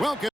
Welcome.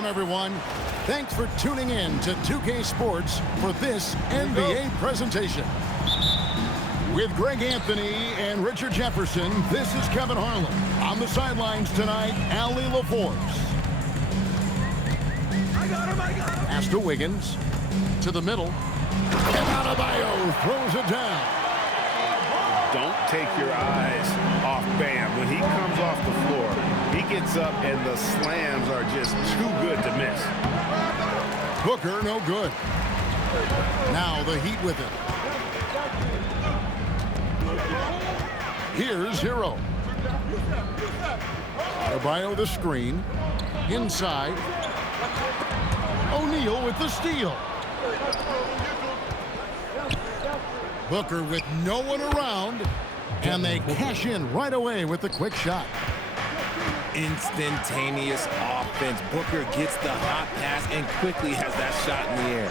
Everyone, thanks for tuning in to 2K Sports for this NBA presentation. With Greg Anthony and Richard Jefferson, this is Kevin Harlan. On the sidelines tonight, Allie LaForce. I got him. Pass to Wiggins. To the middle. And Adebayo throws it down. Don't take your eyes off Bam. When he comes off the floor, he gets up and the slams are just too good to miss. Booker, no good. Now the Heat with it. Here's Hero. Adebayo the screen. Inside. O'Neal with the steal. Booker with no one around. And they cash in right away with the quick shot. Instantaneous offense. Booker gets the hot pass and quickly has that shot in the air.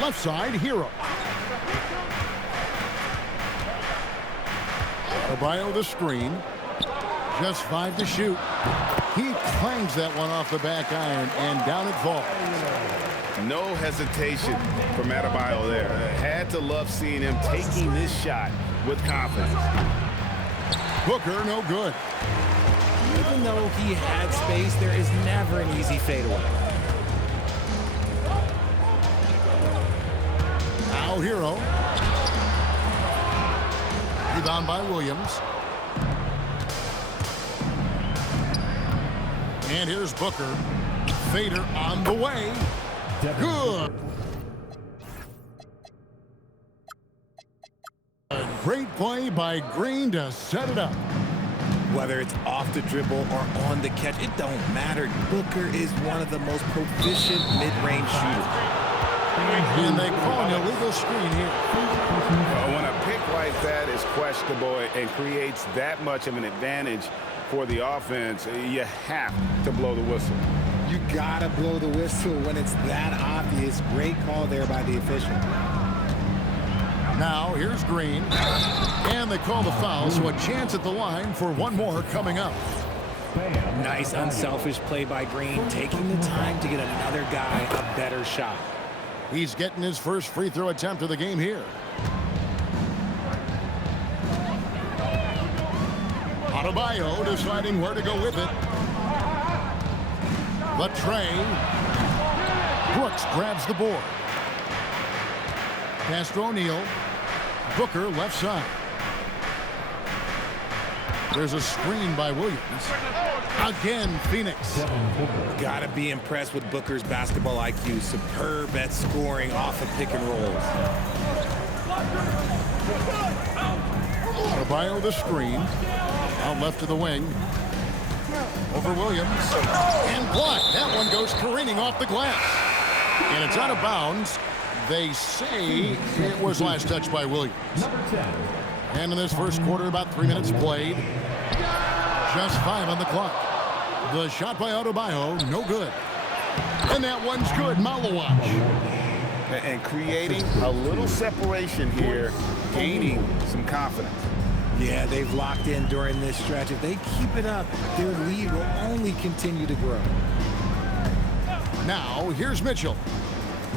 Left side, Hero. Adebayo the screen. Just 5 to shoot. He clangs that one off the back iron, and down it falls. No hesitation from Adebayo there. Had to love seeing him taking this shot with confidence. Booker, no good. Even though he had space, there is never an easy fadeaway. Now Hero. Rebound by Williams. And here's Booker. Fader on the way. Good. A great play by Green to set it up. Whether it's off the dribble or on the catch, it don't matter. Booker is one of the most proficient mid-range shooters. And they call an illegal screen here. When a pick like that is questionable and creates that much of an advantage for the offense, you have to blow the whistle. You gotta blow the whistle when it's that obvious. Great call there by the official. Now here's Green. And they call the foul, so a chance at the line for one more coming up. Nice unselfish play by Green, taking the time to get another guy a better shot. He's getting his first free throw attempt of the game here. Adebayo deciding where to go with it. The tray. Brooks grabs the board. Pass to O'Neal. Booker left side. There's a screen by Williams. Again, Phoenix. Gotta be impressed with Booker's basketball IQ. Superb at scoring off of pick and rolls. Adebayo the screen. Out left to the wing. Over Williams. And blocked. That one goes careening off the glass. And it's out of bounds. They say it was last touched by Williams. And in this first quarter, about 3 minutes played. Just 5 on the clock. The shot by Adebayo, no good. And that one's good. Malawach. And creating a little separation here, gaining some confidence. Yeah, they've locked in during this stretch. If they keep it up, their lead will only continue to grow. Now, here's Mitchell.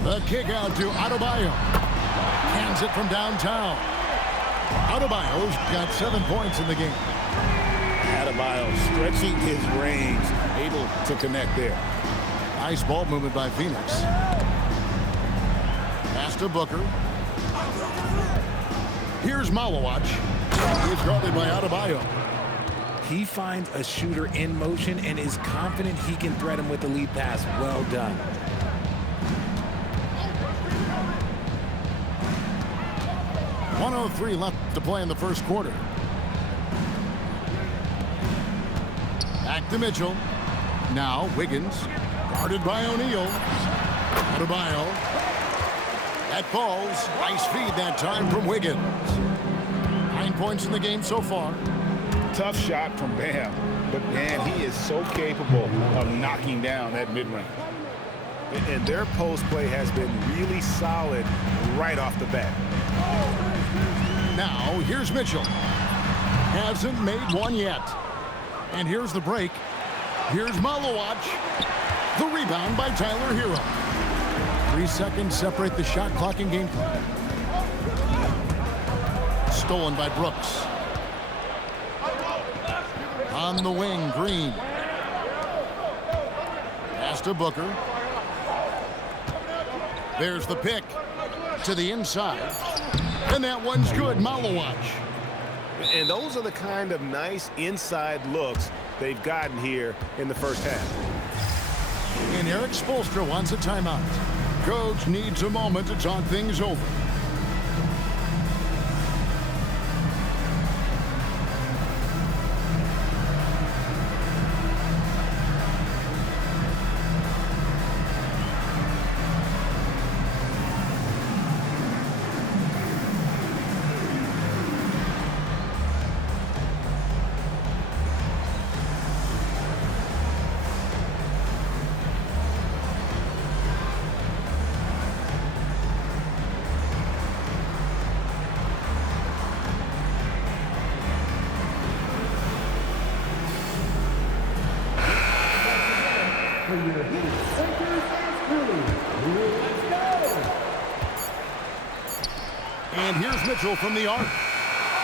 The kick out to Adebayo. Hands it from downtown. Adebayo's got 7 points in the game. Adebayo stretching his range, able to connect there. Nice ball movement by Phoenix. Pass to Booker. Here's Malawach. He's guarded by Adebayo. He finds a shooter in motion and is confident he can thread him with the lead pass. Well done. .103 left to play in the first quarter. Back to Mitchell. Now Wiggins, guarded by O'Neal. Adebayo. That falls. Nice feed that time from Wiggins. 9 points in the game so far. Tough shot from Bam, but man, he is so capable of knocking down that mid-range. And their post play has been really solid right off the bat. Now here's Mitchell. Hasn't made one yet. And here's the break. Here's Malowacz. The rebound by Tyler Hero. 3 seconds separate the shot clock and game clock. Stolen by Brooks. On the wing, Green. Pass to Booker. There's the pick to the inside. And that one's good, Malowacz. And those are the kind of nice inside looks they've gotten here in the first half. And Eric Spoelstra wants a timeout. Coach needs a moment to talk things over. And here's Mitchell from the arc.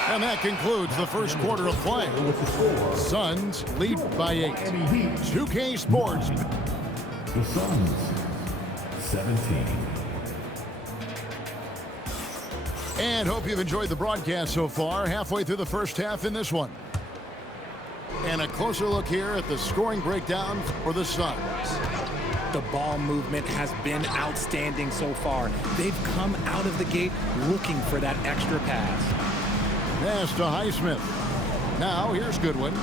And that concludes the first quarter of play. Suns lead by 8. 2K Sports. The Suns, 17. And hope you've enjoyed the broadcast so far. Halfway through the first half in this one. And a closer look here at the scoring breakdown for the Suns. The ball movement has been outstanding so far. They've come out of the gate looking for that extra pass. Pass to Highsmith. Now here's Goodwin.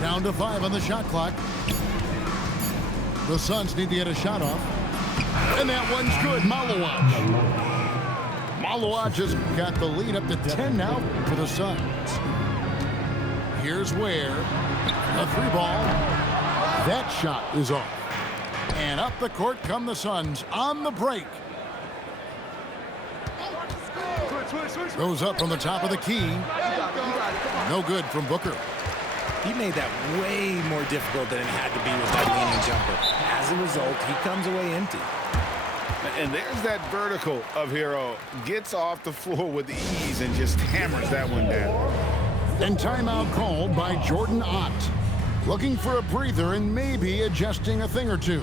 Down to 5 on the shot clock. The Suns need to get a shot off. And that one's good, Malowacz. Malowacz has got the lead up to 10 now for the Suns. Here's Ware. A 3-ball. That shot is off. And up the court come the Suns on the break. Goes up from the top of the key. No good from Booker. He made that way more difficult than it had to be with that leaning jumper. As a result, he comes away empty. And there's that vertical of Hero. Gets off the floor with ease and just hammers that one down. And timeout called by Jordan Ott. Looking for a breather and maybe adjusting a thing or two.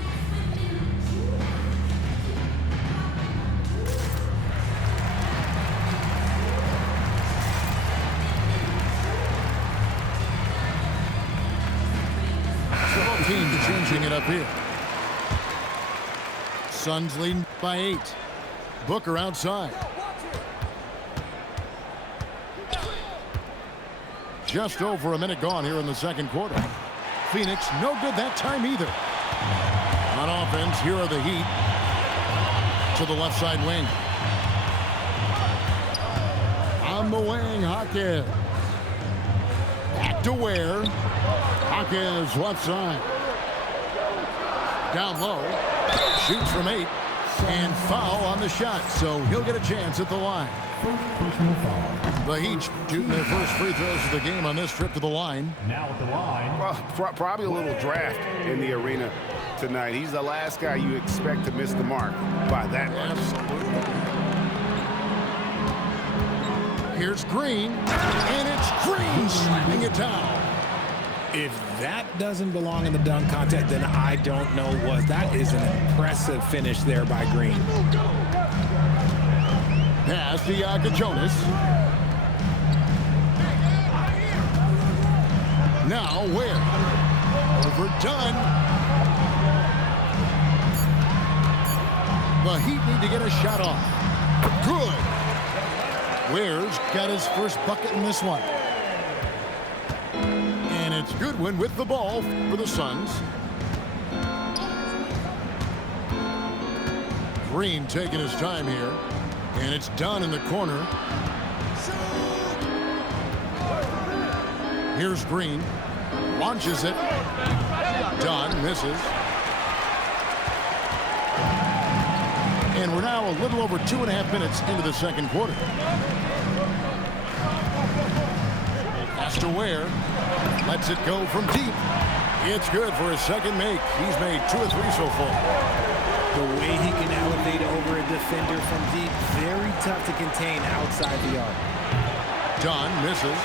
Both teams changing it up here. Suns leading by 8. Booker outside. Just over a minute gone here in the second quarter. Phoenix, no good that time either. On offense, here are the Heat. To the left side wing. On the wing, Hawkins. Back to Ware. Hawkins left side. Down low. Shoots from 8. And foul on the shot, so he'll get a chance at the line. The Heat shooting their first free throws of the game on this trip to the line. Now at the line. Well, probably a little draft in the arena tonight. He's the last guy you expect to miss the mark by that much. Absolutely. Here's Green, and it's Green slamming it down. If that doesn't belong in the dunk contest, then I don't know what. That is an impressive finish there by Green. Pass to Jonas. Now Ware. Overdone. The Heat need to get a shot off. Good. Ware's got his first bucket in this one. And it's Goodwin with the ball for the Suns. Green taking his time here. And it's Dunn in the corner. Here's Green. Launches it. Dunn misses. And we're now a little over 2.5 minutes into the second quarter. Pass to Ware. Lets it go from deep. It's good for his second make. He's made 2 or 3 so far. The way he can elevate over a defender from deep, very tough to contain outside the arc. Dunn misses.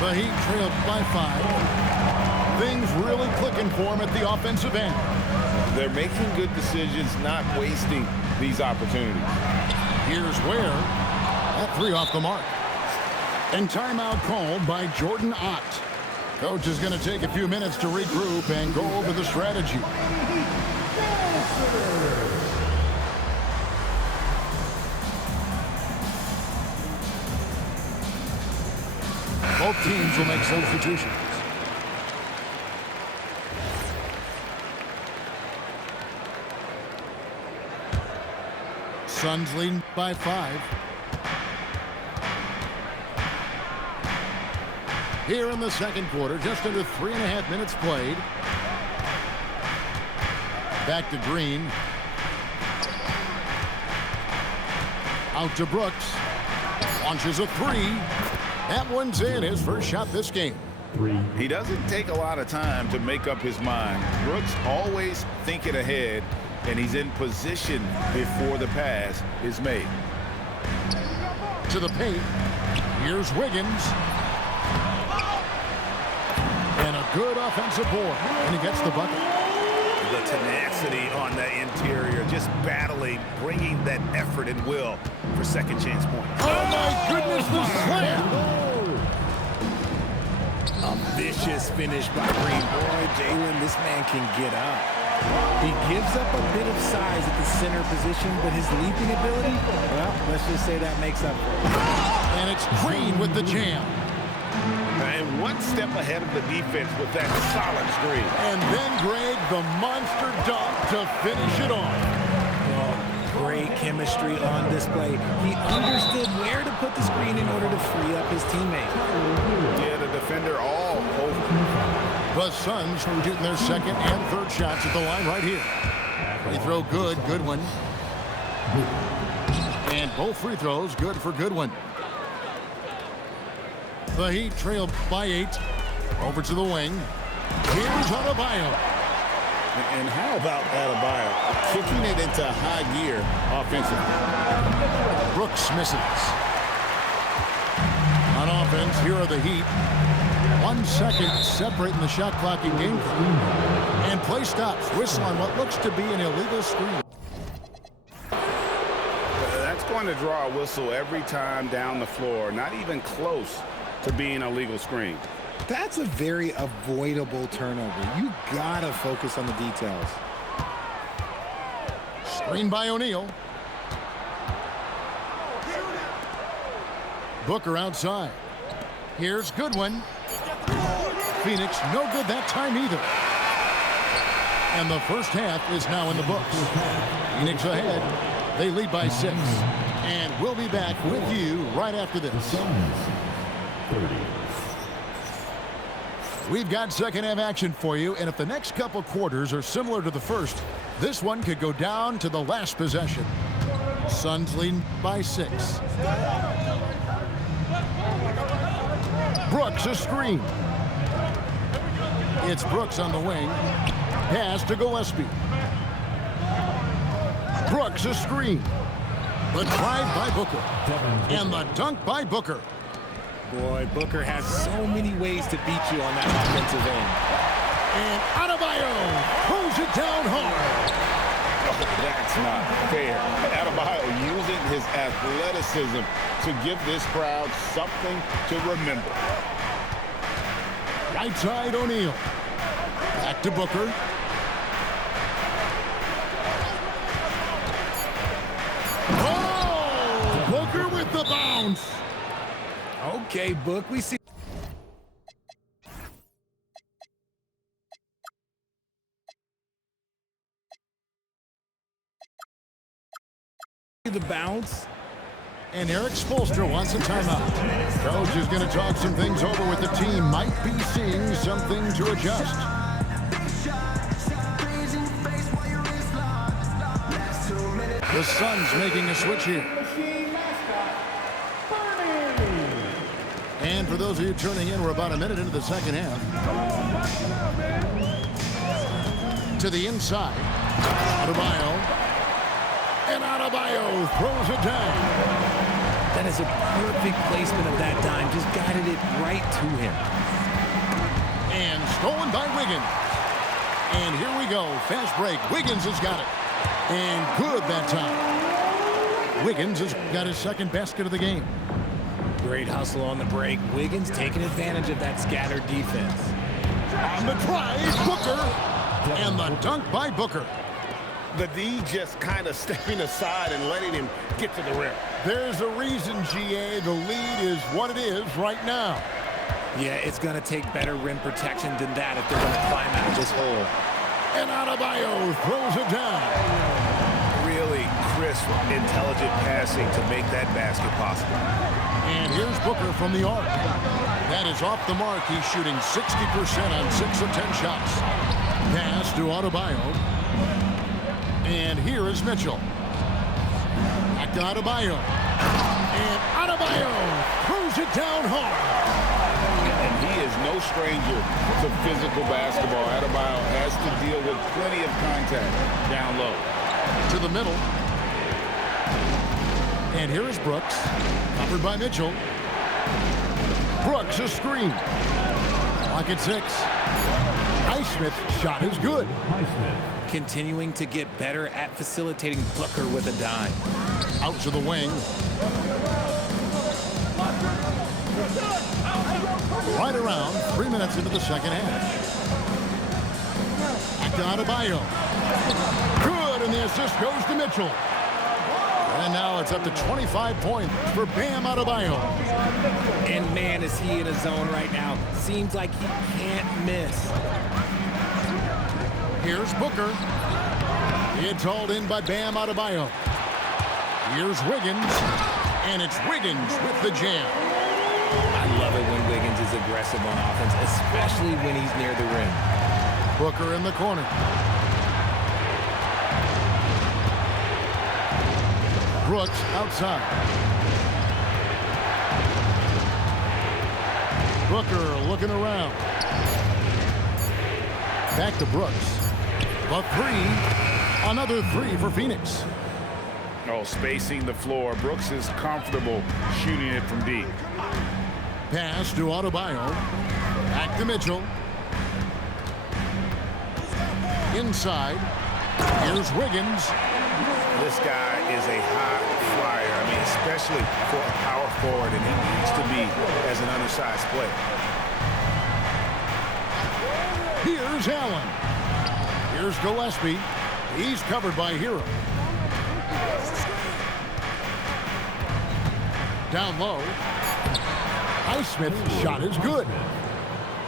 The Heat trailed by 5. Things really clicking for him at the offensive end. They're making good decisions, not wasting these opportunities. Here's Ware. That 3 off the mark. And timeout called by Jordan Ott. Coach is going to take a few minutes to regroup and go over the strategy. Both teams will make substitutions. Suns leading by 5. Here in the second quarter, just under 3.5 minutes played. Back to Green. Out to Brooks. Launches a 3. That one's in, his first shot this game. 3. He doesn't take a lot of time to make up his mind. Brooks always thinking ahead, and he's in position before the pass is made. To the paint. Here's Wiggins. And a good offensive board. And he gets the bucket. The tenacity on the interior, just battling, bringing that effort and will for second chance points. Oh my goodness, the slam! A vicious finish by Green. Boy, Jalen, this man can get up. He gives up a bit of size at the center position, but his leaping ability, well, let's just say that makes up for it. And it's Green with the jam. And one step ahead of the defense with that solid screen. And then Greg, the monster dunk to finish it off. Great chemistry on display. He understood where to put the screen in order to free up his teammate. Yeah, the defender all over. The Suns shooting their second and third shots at the line right here. Free throw good, Goodwin. And both free throws good for Goodwin. The Heat trailed by 8. Over to the wing. Here's Adebayo. And how about Adebayo kicking it into high gear offensively? Brooks misses. On offense, here are the Heat. 1 second separating the shot clock and game clock. And play stops. Whistle on what looks to be an illegal screen. That's going to draw a whistle every time down the floor. Not even close to being a legal screen. That's a very avoidable turnover. You gotta focus on the details. Screen by O'Neal. Booker outside. Here's Goodwin. Phoenix no good that time either. And the first half is now in the books. Phoenix ahead. They lead by 6. And we'll be back with you right after this. 30. We've got second half action for you, and if the next couple quarters are similar to the first, this one could go down to the last possession. Suns leading by 6. Brooks a screen. It's Brooks on the wing. Pass to Gillespie. Brooks a screen. The drive by Booker. And the dunk by Booker. Boy, Booker has so many ways to beat you on that offensive end. And Adebayo pulls it down hard. Oh, that's not fair. Adebayo using his athleticism to give this crowd something to remember. Right side, O'Neal. Back to Booker. Oh! Booker with the bounce. Okay, Book, we see the bounce. And Eric Spoelstra wants a timeout. Coach is going to talk some things over with the team. Might be seeing something to adjust. The Suns making a switch here. And for those of you tuning in, we're about a minute into the second half. To the inside. Adebayo. And Adebayo throws it down. That is a perfect placement of that dime. Just guided it right to him. And stolen by Wiggins. And here we go. Fast break. Wiggins has got it. And good that time. Wiggins has got his second basket of the game. Great hustle on the break. Wiggins taking advantage of that scattered defense. On the drive, Booker. And the dunk by Booker. The D just kind of stepping aside and letting him get to the rim. There's a reason, GA. The lead is what it is right now. Yeah, it's going to take better rim protection than that if they're going to climb out of this hole. And Adebayo throws it down. Really crisp, intelligent passing to make that basket possible. And here's Booker from the arc. That is off the mark. He's shooting 60% on 6 of 10 shots. Pass to Adebayo. And here is Mitchell. Back to Adebayo. And Adebayo throws it down hard. And he is no stranger to physical basketball. Adebayo has to deal with plenty of contact down low. To the middle. And here is Brooks. Covered by Mitchell. Brooks a screen. Clock at 6. Highsmith's shot is good. Continuing to get better at facilitating Booker with a dime. Out to the wing. Right around 3 minutes into the second half. Back to Adebayo. Good, and the assist goes to Mitchell. And now it's up to 25 points for Bam Adebayo. And man, is he in a zone right now. Seems like he can't miss. Here's Booker. It's hauled in by Bam Adebayo. Here's Wiggins. And it's Wiggins with the jam. I love it when Wiggins is aggressive on offense, especially when he's near the rim. Booker in the corner. Brooks outside. Booker looking around. Back to Brooks. The three. Another three for Phoenix. Oh, spacing the floor. Brooks is comfortable shooting it from deep. Pass to Adebayo. Back to Mitchell. Inside. Here's Wiggins. This guy is a high flyer. I mean, especially for a power forward, and he needs to be as an undersized player. Here's Allen. Here's Gillespie. He's covered by Hero. Down low. Highsmith's shot is good.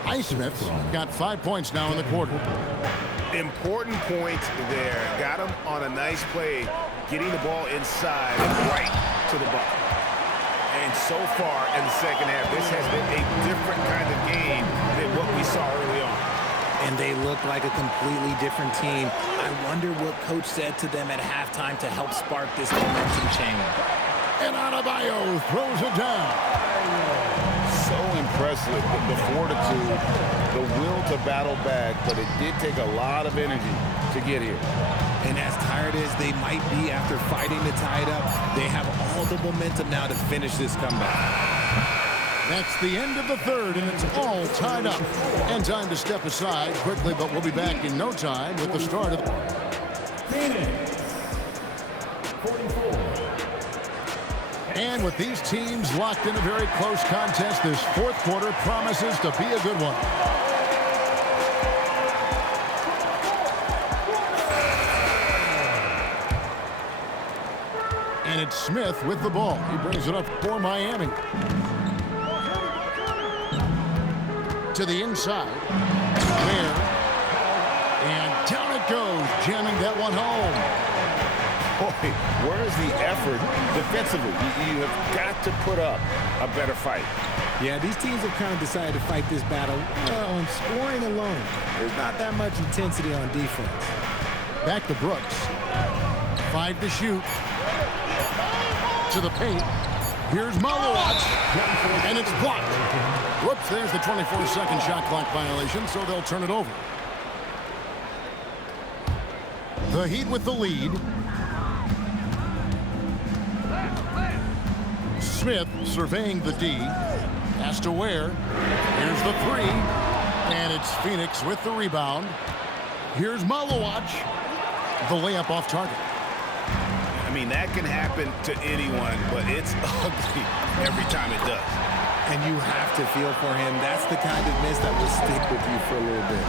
Highsmith's got 5 points now in the quarter. Important point there. Got him on a nice play, getting the ball inside right to the bucket. And so far in the second half, this has been a different kind of game than what we saw early on. And they look like a completely different team. I wonder what coach said to them at halftime to help spark this momentum change. And Adebayo throws it down. So impressive, the fortitude, the will to battle back, but it did take a lot of energy to get here. And as tired as they might be after fighting to tie it up, they have all the momentum now to finish this comeback. That's the end of the third, and it's all tied up. And time to step aside quickly, but we'll be back in no time with the start of... Phoenix, 44. And with these teams locked in a very close contest, this fourth quarter promises to be a good one. And it's Smith with the ball. He brings it up for Miami. To the inside. Ware. And down it goes, jamming that one home. Boy, where's the effort defensively? You have got to put up a better fight. Yeah, these teams have kind of decided to fight this battle on scoring alone. There's not that much intensity on defense. Back to Brooks. 5 to shoot. To the paint. Here's Malowatch. And it's blocked. Whoops, there's the 24-second shot clock violation, so they'll turn it over. The Heat with the lead. Smith surveying the D. Has to Ware. Here's the 3. And it's Phoenix with the rebound. Here's Malowatch. The layup off target. I mean, that can happen to anyone, but it's ugly every time it does. And you have to feel for him. That's the kind of miss that will stick with you for a little bit.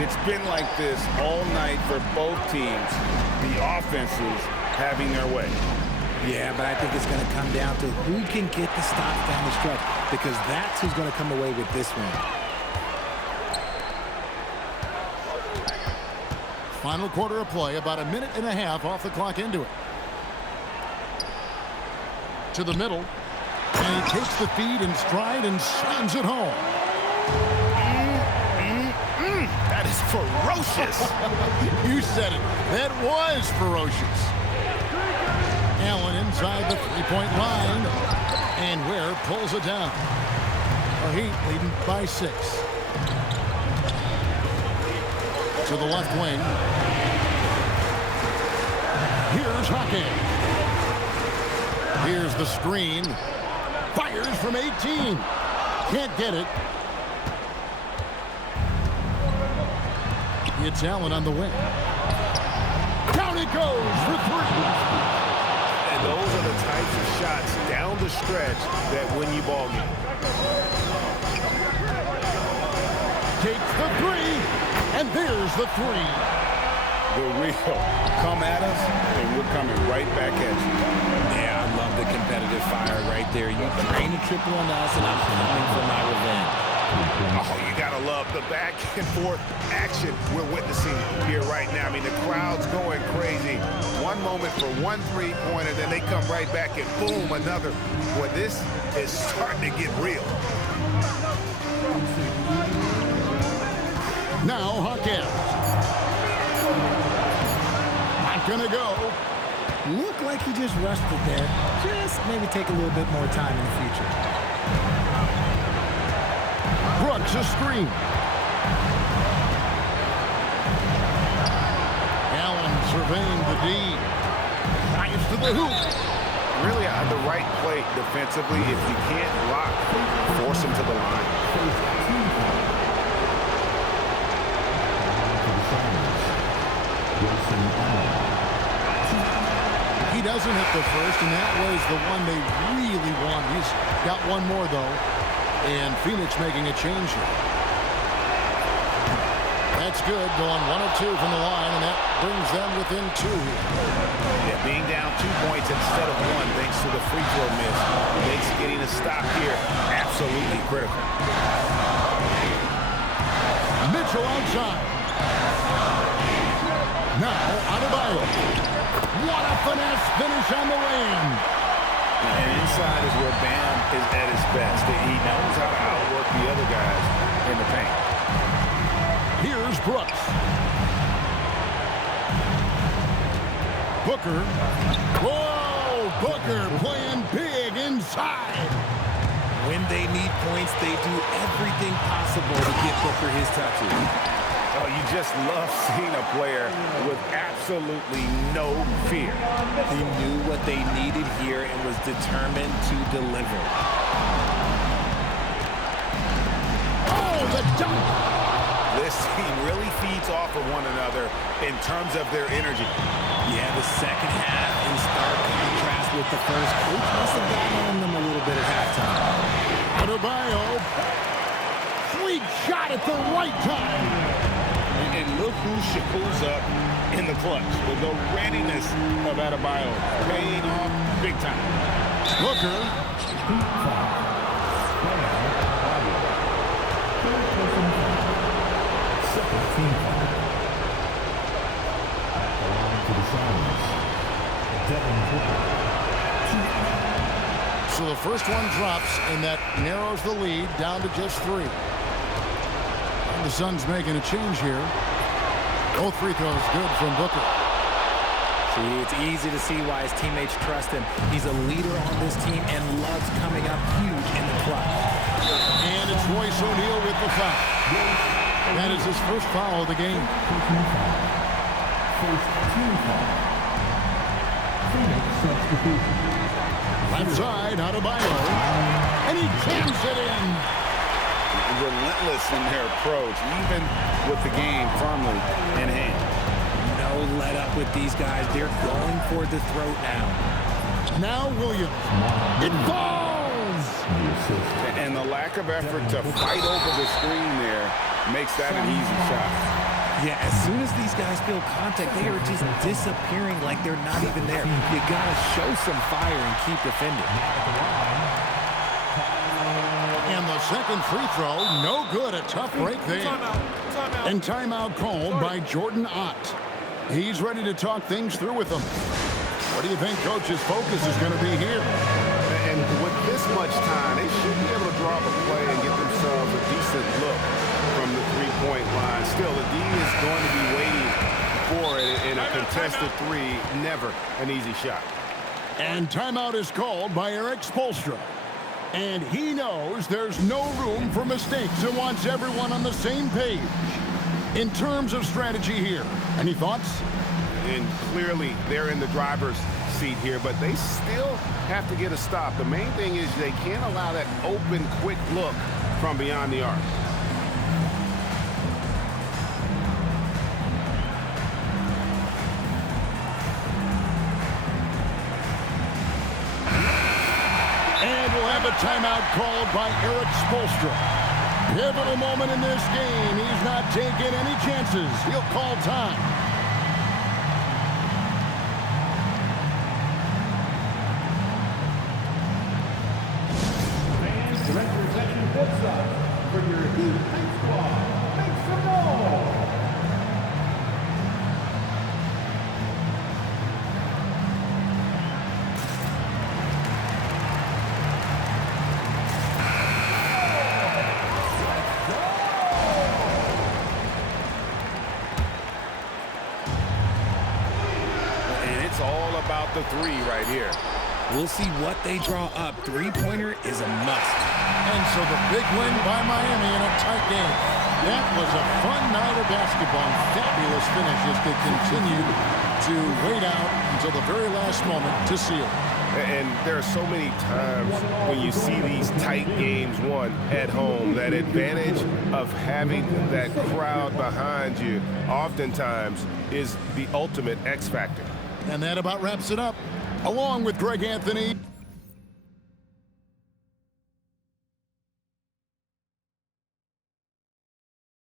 It's been like this all night for both teams. The offenses having their way. Yeah, but I think it's going to come down to who can get the stops down the stretch, because that's who's going to come away with this one. Final quarter of play, about a minute and a half off the clock into it. To the middle. And he takes the feed in stride and slams it home. That is ferocious. You said it. That was ferocious. Allen inside the three-point line. And Ware pulls it down. The Heat leading by 6. To the left wing. Here's Hawkins. Here's the screen. Fires from 18. Can't get it. It's Allen on the wing. Down it goes for 3. And those are the types of shots down the stretch that win you ball game. Takes the 3. And there's the 3. The real come at us, and we're coming right back at you. Yeah, I love the competitive fire right there. You drain a triple on us, and I'm coming for my revenge. Oh, you gotta love the back and forth action we're witnessing here right now. I mean, the crowd's going crazy. One moment for one three-pointer, then they come right back and boom, another. Boy, this is starting to get real. Now Hawkins. Not gonna go. Look like he just rushed it there. Just maybe take a little bit more time in the future. Brooks a screen. Allen surveying the D. Drives to the hoop. Really on the right play defensively. If you can't block, force him to the line. He doesn't hit the first, and that was the one they really want. He's got one more, though, and Phoenix making a change here. That's good, going 1 of 2 from the line, and that brings them within 2 here. Yeah, being down 2 points instead of 1 thanks to the free throw miss makes getting a stop here absolutely critical. Mitchell outside. Now, Adebayo. What a finesse finish on the wing. And inside is where Bam is at his best. He knows how to outwork the other guys in the paint. Here's Brooks. Booker. Whoa! Booker playing big inside. When they need points, they do everything possible to get Booker his touches. Oh, you just love seeing a player with absolutely no fear. He knew what they needed here and was determined to deliver. Oh, the dunk! This team really feeds off of one another in terms of their energy. Yeah, the second half in stark contrast with the first. Coach must have gotten on them a little bit at halftime. Adebayo. Sweet shot at the right time. And look who shows up in the clutch. The readiness of Adebayo paying off big time. Booker. Second team foul. At the line to the sidelines, Devin Booker. So the first one drops, and that narrows the lead down to just 3. And the Suns making a change here. Both free throws good from Booker. See, it's easy to see why his teammates trust him. He's a leader on this team and loves coming up huge in the clutch. And it's Royce O'Neal with the foul. That is his first foul of the game. First team foul. Phoenix substitution. Left side, Adebayo. And he jams it in. Relentless in their approach, even with the game firmly in hand. No let up with these guys. They're going for the throat now. Now Williams. It falls! The assist. And the lack of effort to fight over the screen there makes that an easy shot. Yeah, as soon as these guys feel contact, they are just disappearing like they're not even there. You gotta show some fire and keep defending. And the second free throw, no good. A tough break there. And timeout called by Jordan Ott. He's ready to talk things through with them. What do you think Coach's focus is going to be here? And with this much time, they should be able to draw up a play and get themselves a decent look from the three-point line. Still, the D is going to be waiting for it in a contested three. Never an easy shot. And timeout is called by Eric Spoelstra. And he knows there's no room for mistakes and wants everyone on the same page. In terms of strategy here, any thoughts? And clearly, they're in the driver's seat here, but they still have to get a stop. The main thing is they can't allow that open, quick look from beyond the arc. And we'll have a timeout called by Eric Spoelstra. Pivotal moment in this game. He's not taking any chances. He'll call time. Fans, director's action courtside for your Heat High Squad. Make some noise! All about the three right here. We'll see what they draw up. Three-pointer is a must. And so the big win by Miami in a tight game. That was a fun night of basketball. Fabulous finish as they continued to wait out until the very last moment to seal. And there are so many times when you see these tight games won at home, that advantage of having that crowd behind you oftentimes is the ultimate X factor. And that about wraps it up. Along with Greg Anthony.